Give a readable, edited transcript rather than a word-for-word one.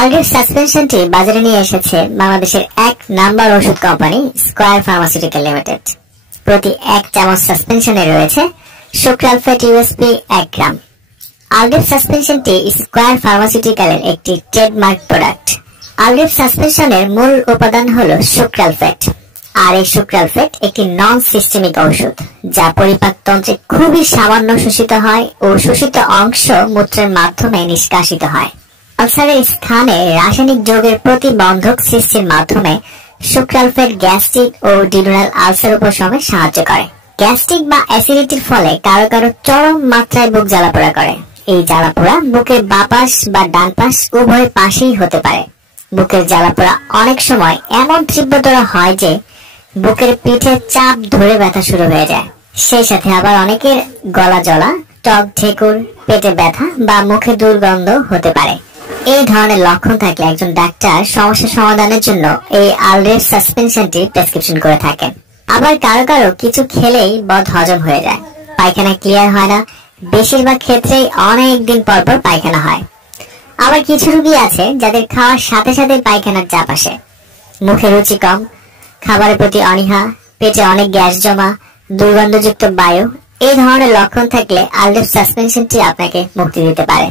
আলগ্রেভ সাসপেনশনটি বাজারে নিয়ে এসেছে বাংলাদেশের 1 নাম্বার ওষুধ কোম্পানি স্কয়ার ফার্মাসিউটিক্যাল লিমিটেড। প্রতি 1 চামচ সাসপেনশনে রয়েছে সুক্রালফেট ইউএসপি 1 গ্রাম। আলগ্রেভ সাসপেনশনটি স্কয়ার ফার্মাসিউটিক্যালের একটি ট্রেডমার্ক প্রোডাক্ট। আলগ্রেভ সাসপেনশনের মূল উপাদান হলো সুক্রালফেট, আর এই সুক্রালফেট একটি নন সিস্টেমিক ঔষধ যা পরিপাকতন্ত্রে খুবই সামান্য শোষিত হয় ও শোষিত অংশ মূত্রের মাধ্যমে নিষ্কাশিত হয়। আলসারের স্থানে রাসায়নিক যৌগের প্রতিবন্ধক সৃষ্টির মাধ্যমে সুক্রালফেট গ্যাস্ট্রিক ও ডিউডেনাল আলসার উপশমে সাহায্য করে। গ্যাস্ট্রিক বা অ্যাসিডিটির ফলে কারো কারো চরম মাত্রায় বুক জ্বালাপোড়া করে। এই জ্বালাপোড়া বুকের বাঁ পাশ বা ডান পাশ উভয় পাশেই হতে পারে। বুকের জ্বালাপোড়া অনেক সময় এমন তীব্রতর হয় যে বুকের পিঠে চাপ ধরে ব্যথা শুরু হয়ে যায়। সেই সাথে আবার অনেকের গলা জ্বলা, টক ঢেকুর, পেটে ব্যথা বা মুখে দুর্গন্ধ হতে পারে। এই ধরনের লক্ষণ থাকলে একজন ডাক্তার সমস্যা সমাধানের জন্য এই আলগ্রেভ সাসপেনশনটি প্রেসক্রিপশন করে থাকেন। আবার কারো কারো কিছু খেলেই বদ হজম হয়ে যায়, পায়খানা ক্লিয়ার হয় না, বেশিরভাগ ক্ষেত্রেই অনেক দিন পর পর পায়খানা হয়। আবার কিছু রোগী আছে যাদের খাওয়ার সাথে সাথে পায়খানার চাপ আসে, মুখে রুচি কম, খাবারের প্রতি অনীহা, পেটে অনেক গ্যাস জমা, দুর্গন্ধযুক্ত বায়ু। এই ধরনের লক্ষণ থাকলে আলগ্রেভ সাসপেনশনটি আপনাকে মুক্তি দিতে পারে।